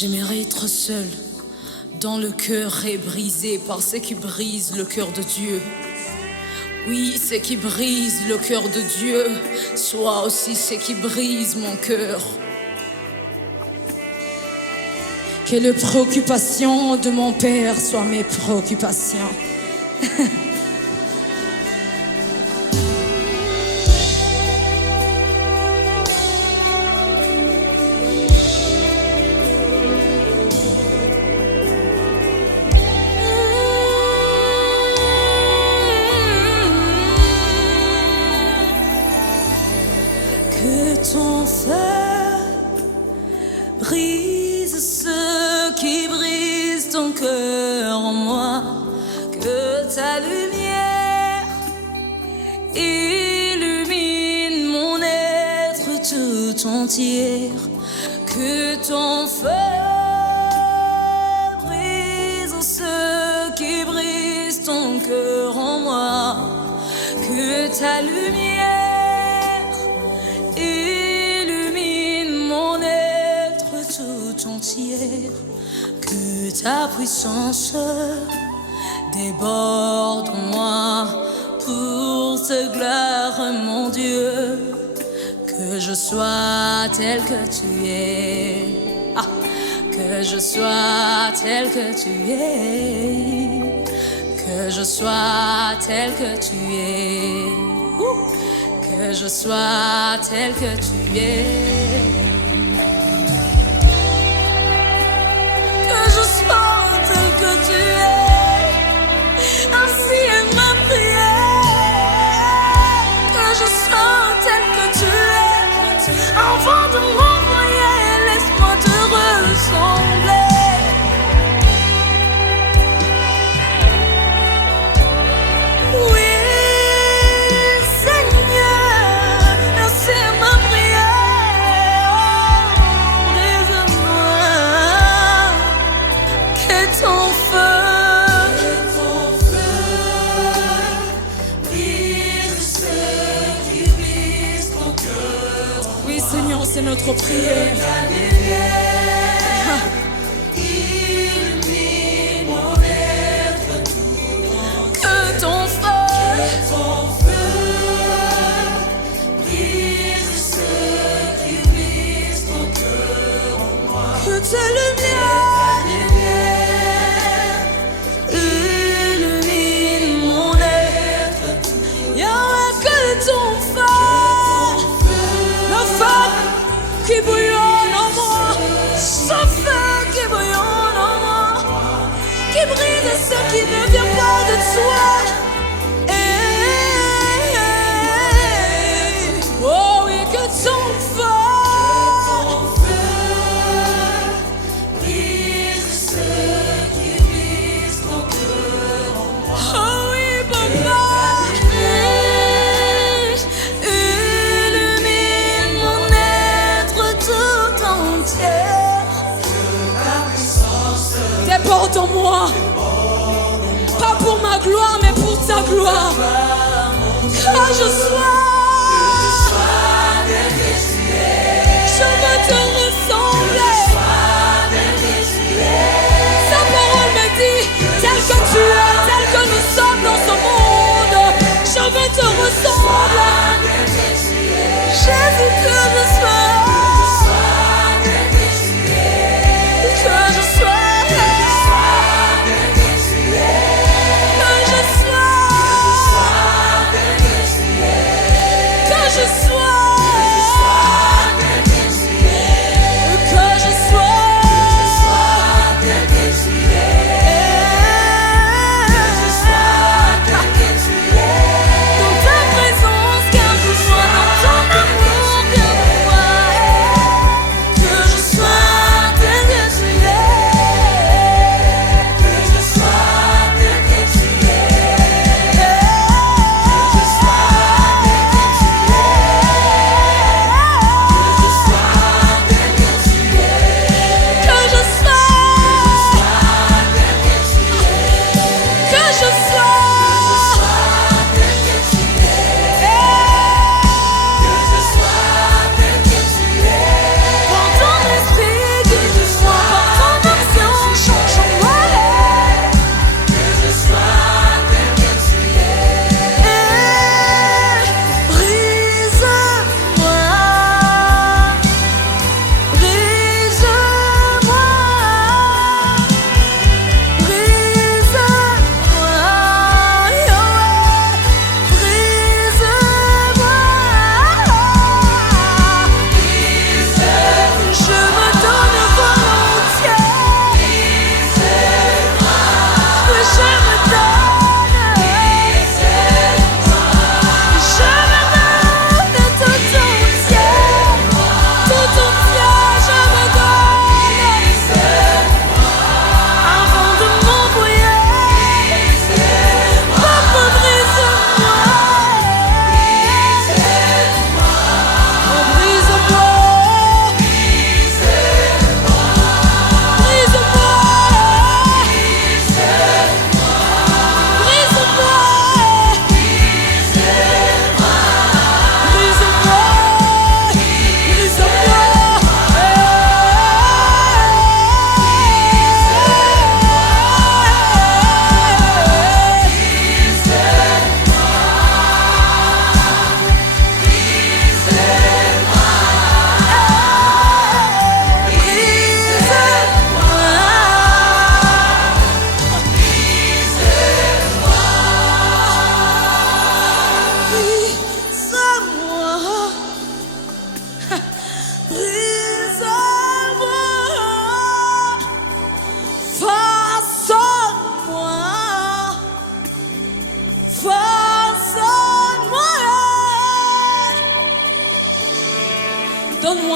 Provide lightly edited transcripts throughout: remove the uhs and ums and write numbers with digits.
J'aimerais être seul, dans le cœur et brisé par ce qui brise le cœur de Dieu. Oui, ce qui brise le cœur de Dieu, soit aussi ce qui brise mon cœur. Que les préoccupations de mon Père soient mes préoccupations. Que ton feu brise ce qui brise ton cœur en moi. Que ta lumière illumine mon être tout entier. Que ton feu brise ce qui brise ton cœur en moi. Que ta lumière entière, que ta puissance déborde en moi pour te gloire, mon Dieu, que je sois tel que tu es, que je sois tel que tu es, que je sois tel que tu es, que je sois tel que tu es. Tu es, ainsi est ma prière, que je sois tel que tu es, avant de m'envoyer, laisse-moi te ressembler. Oui, Seigneur, ainsi est ma prière, brise-moi, que ton Seigneur, c'est notre prière. Illumine mon être tout entier. Que ton feu brise ce qui brise ton cœur en moi. Que ta lumière illumine mon être. Yahweh, que ton feu qui bouillonne en moi, ce feu qui bouillonne en moi, qui brise ce qui ne vient pas de toi. Oh oui, que ton feu brise ce qui brise ton cœur en moi. Oh oui, papa. Déborde en moi, pas pour ma gloire, mais pour ta gloire. Que je sois tel que tu es. Je veux te ressembler. Sa parole me dit, tel que tu es, tel que nous sommes dans ce monde, je veux te ressembler. Jésus, que je sois. Dans ta présence, car je sois dans ton amour, viens me voir.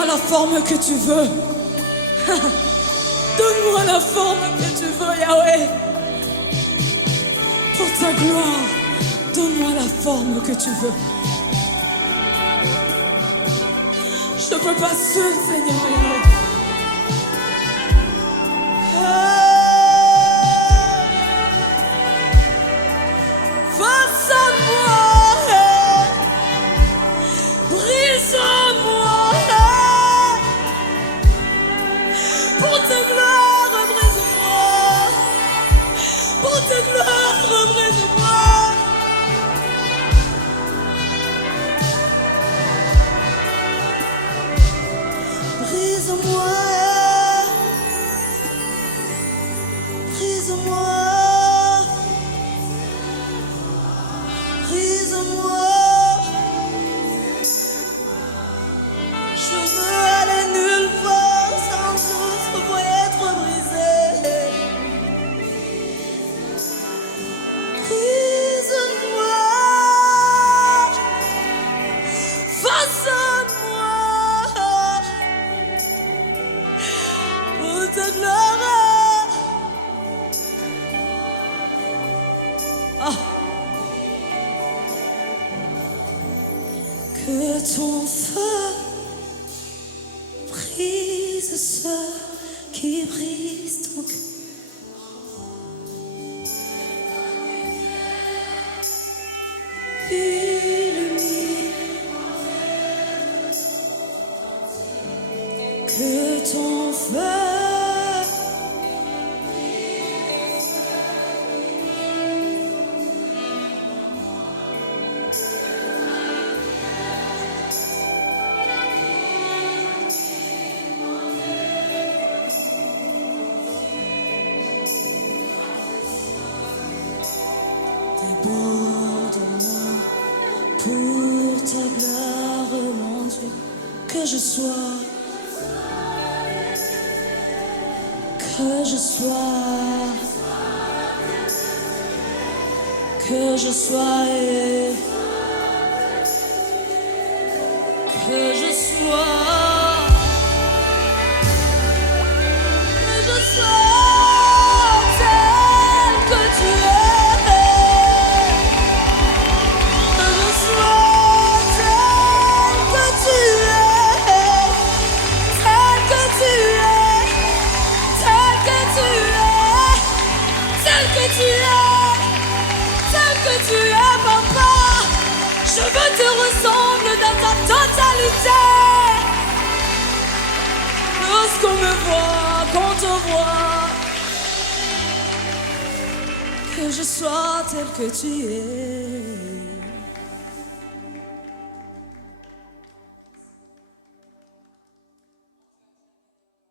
Donne-moi la forme que tu veux. Donne-moi la forme que tu veux, Yahweh. Pour ta gloire, donne-moi la forme que tu veux. Je ne peux pas seul, Seigneur Yahweh. Façonne-moi, brise-moi. Pour ta gloire, brise-moi. Pour ta gloire, brise-moi. Brise-moi. Brise-moi. Brise-moi. Je veux aller nulle part sans souffre pour être brisé. Brise-moi. Façonne-moi pour ta gloire. Ah. Que ton feu brise ceux qui brisent ton cœur. Illumine. Que ton feu déborde-moi pour ta gloire, mon Dieu. Que je sois, que je sois, que je sois, que je sois. Je veux te ressembler dans ta totalité. Lorsqu'on me voit, qu'on te voit, que je sois tel que tu es.